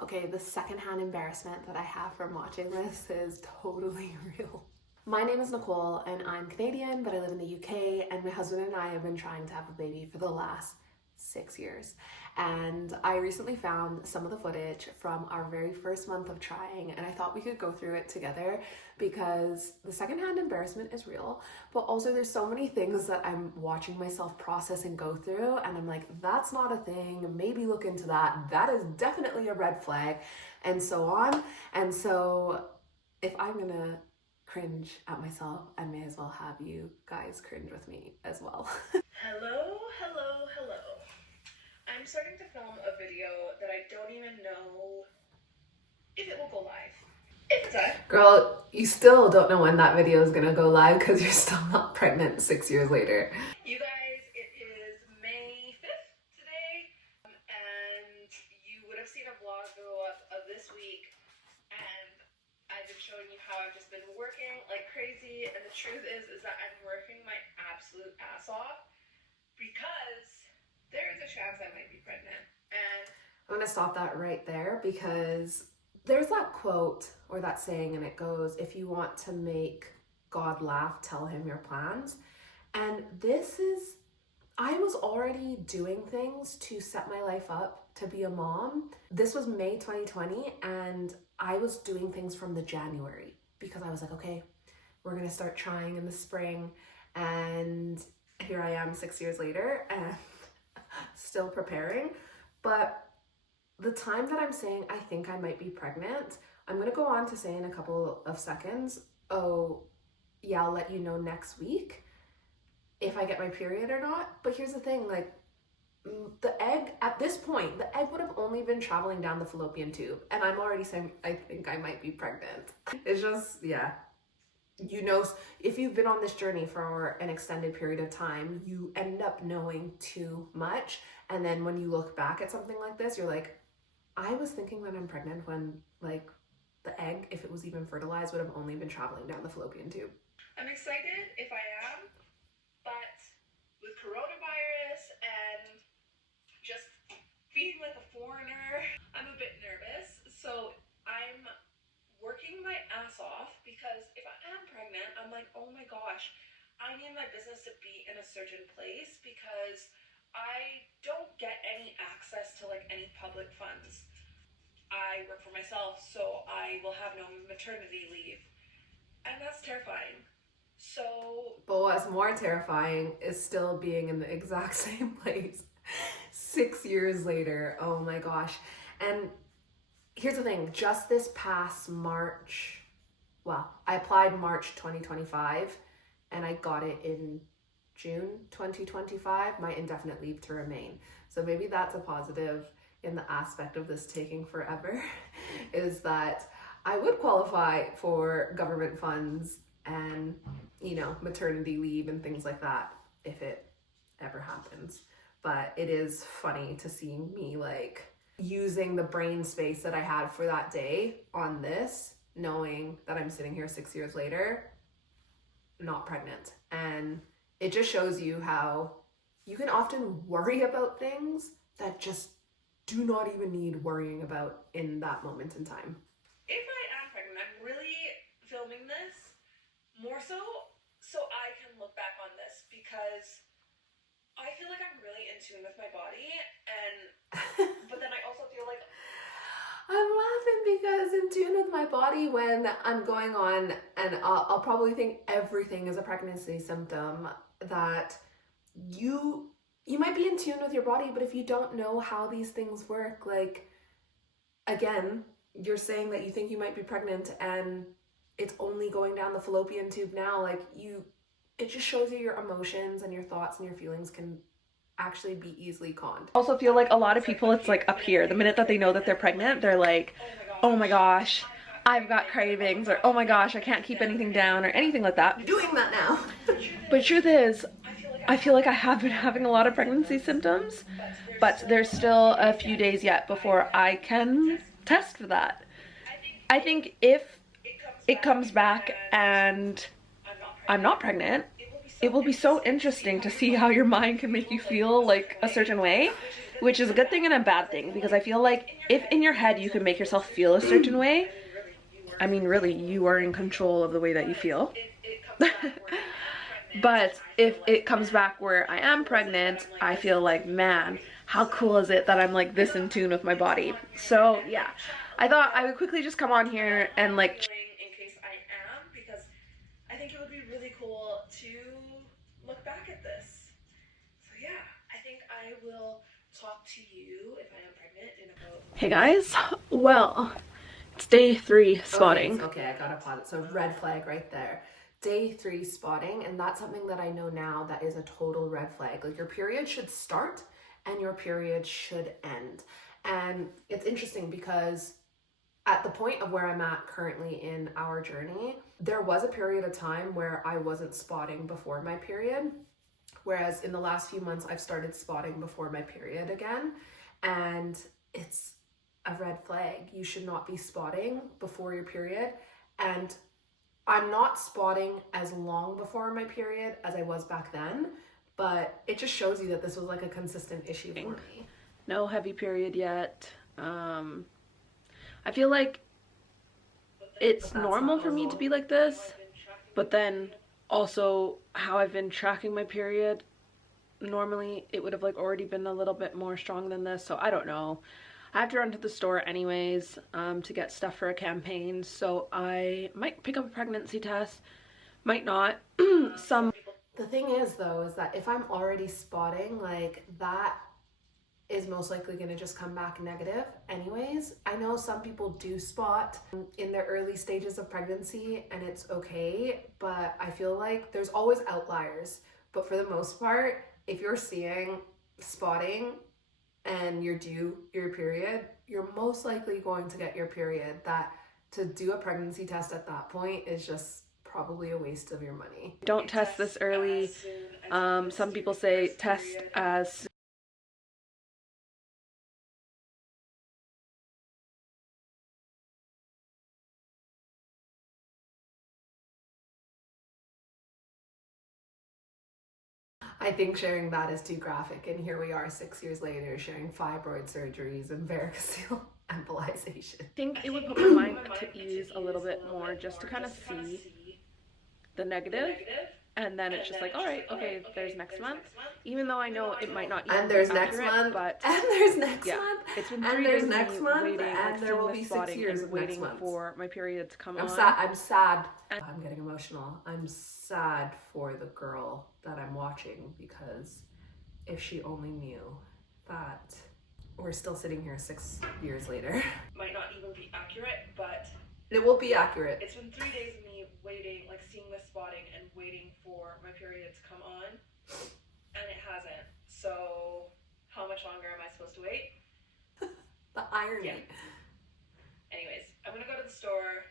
Okay, the secondhand embarrassment that I have from watching this is totally real. My name is Nicole and I'm Canadian, but I live in the UK, and my husband and I have been trying to have a baby for the last 6 years. And I recently found some of the footage from our very first month of trying, and I thought we could go through it together because the secondhand embarrassment is real, but also there's so many things that I'm watching myself process and go through, and I'm like, that's not a thing, maybe look into that, that is definitely a red flag, and so on. And so if I'm gonna cringe at myself, I may as well have you guys cringe with me as well. Hello. I'm starting to film a video that I don't even know if it will go live. If it does. Girl, you still don't know when that video is gonna go live because you're still not pregnant 6 years later. You guys, it is May 5th today, and you would have seen a vlog go up of this week, and I've been showing you how I've just been working like crazy, and the truth is that I'm working my absolute ass off because there is a chance I might be pregnant. And I'm gonna stop that right there because there's that quote or that saying, and it goes, if you want to make God laugh, tell him your plans. And I was already doing things to set my life up to be a mom. This was May 2020, and I was doing things from the January because I was like, okay, we're gonna start trying in the spring. And here I am 6 years later and still preparing. But the time that I'm saying I think I might be pregnant, I'm gonna go on to say in a couple of seconds, oh yeah, I'll let you know next week if I get my period or not. But here's the thing, like, the egg, at this point, the egg would have only been traveling down the fallopian tube, and I'm already saying I think I might be pregnant. It's just, yeah. You know, if you've been on this journey for an extended period of time, you end up knowing too much. And then when you look back at something like this, you're like, I was thinking that I'm pregnant when, like, the egg, if it was even fertilized, would have only been traveling down the fallopian tube. I'm excited if I am, but with coronavirus and just being like a foreigner, I'm a bit nervous. So I'm working my ass off because if I am pregnant, I'm like, oh my gosh, I need my business to be in a certain place because I don't get any access to like any public funds. I work for myself, so I will have no maternity leave, and that's terrifying. So, but what's more terrifying is still being in the exact same place 6 years later. Oh my gosh. And here's the thing, just this past March, well, I applied March 2025 and I got it in June 2025, my indefinite leave to remain. So maybe that's a positive in the aspect of this taking forever, is that I would qualify for government funds and, you know, maternity leave and things like that if it ever happens. But it is funny to see me like using the brain space that I had for that day on this, knowing that I'm sitting here 6 years later, not pregnant. And it just shows you how you can often worry about things that just do not even need worrying about in that moment in time. if I am pregnant, I'm really filming this more so I can look back on this because I feel like I'm really in tune with my body, and but then I also feel like I'm laughing because in tune with my body when I'm going on, and I'll probably think everything is a pregnancy symptom, that you might be in tune with your body, but if you don't know how these things work, like, again, you're saying that you think you might be pregnant and it's only going down the fallopian tube now, like, it just shows you your emotions and your thoughts and your feelings can actually be easily conned. I also feel like a lot of people, it's like up here. The minute that they know that they're pregnant, they're like, oh my gosh, I've got cravings, or oh my gosh, I can't keep anything down, or anything like that. You're doing that now. But the truth is, I feel like I have been having a lot of pregnancy symptoms, but there's still a few days yet before I can test for that. I think if it comes back and I'm not pregnant, it will be so interesting to see how your mind can make you feel like a certain way, which is a good thing and a bad thing, because I feel like if in your head you can make yourself feel a certain way, I mean, really, you are in control of the way that you feel. But if it comes back where I am pregnant, I feel like, man, how cool is it that I'm like this in tune with my body? So yeah, I thought I would quickly just come on here and like in case I am, because I think it would be really cool to look back at this. So yeah, I think I will talk to you if I am pregnant in about... Hey guys, well, it's day 3 spotting. Okay, I gotta pause it. So red flag right there. Day 3 spotting, and that's something that I know now that is a total red flag. Like, your period should start and your period should end. And it's interesting because at the point of where I'm at currently in our journey, there was a period of time where I wasn't spotting before my period. Whereas in the last few months, I've started spotting before my period again. And it's a red flag. You should not be spotting before your period. And I'm not spotting as long before my period as I was back then, but it just shows you that this was like a consistent issue for me. No heavy period yet. I feel like it's normal for me to be like this, but then also how I've been tracking my period, normally it would have like already been a little bit more strong than this, so I don't know. I have to run to the store anyways to get stuff for a campaign, so I might pick up a pregnancy test, might not. The thing is though, is that if I'm already spotting, like, that is most likely going to just come back negative anyways. I know some people do spot in their early stages of pregnancy and it's okay, but I feel like there's always outliers. But for the most part, if you're seeing spotting and you're due your period, you're most likely going to get your period. That to do a pregnancy test at that point is just probably a waste of your money. Don't test this early. Some people say test as I think sharing that is too graphic, and here we are 6 years later sharing fibroid surgeries and varicocele embolization. I think it would put my mind to ease a little bit more just to kind of see the negative, and then it's just like, all right, okay, there's next month, even though I know it might not even And there's be next accurate, month, but and there's next yeah, month, it's been and 3 there's days next month, waiting, and there will be 6 spotting years and of next waiting month. for my period to come on. I'm sad. I'm getting emotional. I'm sad for the girl that I'm watching, because if she only knew that we're still sitting here 6 years later. Might not even be accurate, but It will be accurate. it's been 3 days of me waiting, like seeing this spotting and waiting for my period to come on, and it hasn't. So how much longer am I supposed to wait? The irony. Yeah. Anyways, I'm gonna go to the store.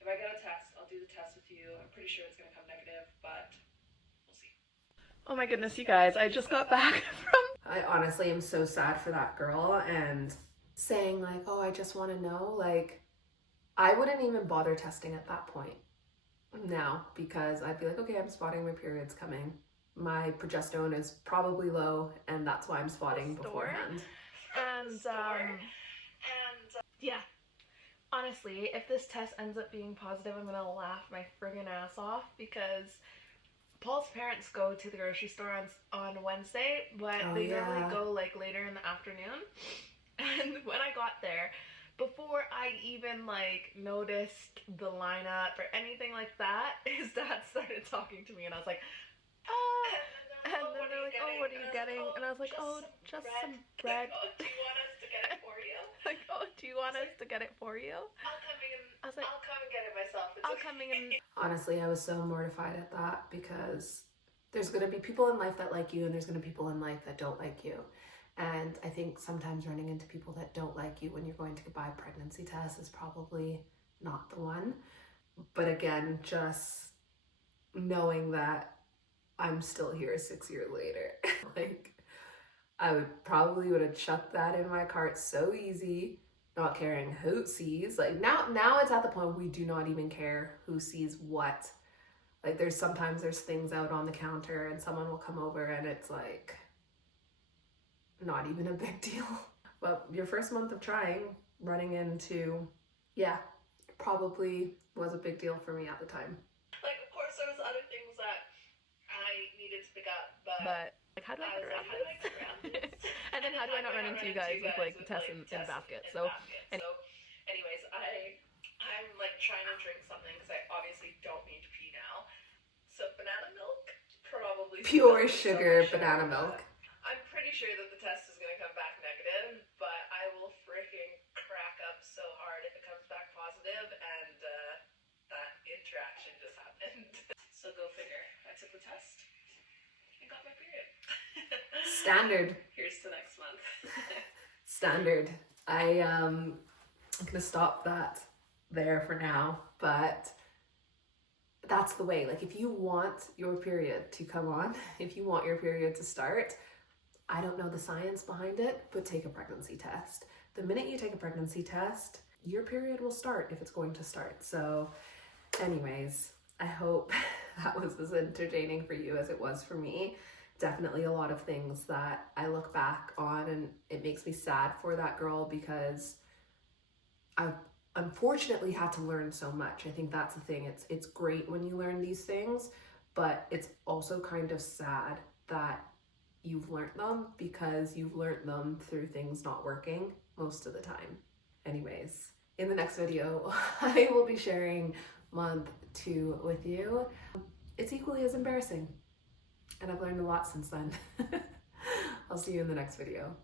If I get a test, I'll do the test with you. I'm pretty sure it's gonna come negative, but we'll see. Oh my goodness, you guys, I just got back from... I honestly am so sad for that girl, and saying like, oh, I just want to know, like, I wouldn't even bother testing at that point now, because I'd be like, okay, I'm spotting my period's coming. My progesterone is probably low, and that's why I'm spotting beforehand. And yeah, honestly, if this test ends up being positive, I'm gonna laugh my friggin' ass off, because Paul's parents go to the grocery store on Wednesday, but they normally go like later in the afternoon. And when I got there, before I even like noticed the lineup or anything like that, his dad started talking to me, and I was like, and then they're like, oh, what are you getting? And I was like, oh, just some bread. Do you want us to get it for you? Like, oh, do you want us to get it for you? I was like, I'll come and get it myself. I'll come in. Honestly, I was so mortified at that, because there's going to be people in life that like you, and there's going to be people in life that don't like you. And I think sometimes running into people that don't like you when you're going to buy pregnancy tests is probably not the one. But again, just knowing that I'm still here 6 years later, like, I would have chucked that in my cart so easy, not caring who sees. Like, now it's at the point we do not even care who sees what. Like, sometimes there's things out on the counter and someone will come over and it's like, not even a big deal. But your first month of trying, running into, yeah, probably was a big deal for me at the time. Like, of course, there was other things that I needed to pick up, but like, how do I I get was around like, how do I get around this? And then how do I not run into you guys with like the test in a basket? So anyways, I'm like trying to drink something because I obviously don't need to pee now. So banana milk, probably Pure sugar banana milk. I'm pretty sure that the test is gonna come back negative, but I will freaking crack up so hard if it comes back positive, and that interaction just happened. So go figure. I took the test and got my period. Standard. Here's to next month. Standard. I'm gonna stop that there for now, but that's the way. Like, if you want your period to come on, if you want your period to start, I don't know the science behind it, but take a pregnancy test. The minute you take a pregnancy test, your period will start if it's going to start. So anyways, I hope that was as entertaining for you as it was for me. Definitely a lot of things that I look back on and it makes me sad for that girl, because I unfortunately had to learn so much. I think that's the thing. It's great when you learn these things, but it's also kind of sad that you've learned them, because you've learned them through things not working most of the time. Anyways, in the next video, I will be sharing month 2 with you. It's equally as embarrassing, and I've learned a lot since then. I'll see you in the next video.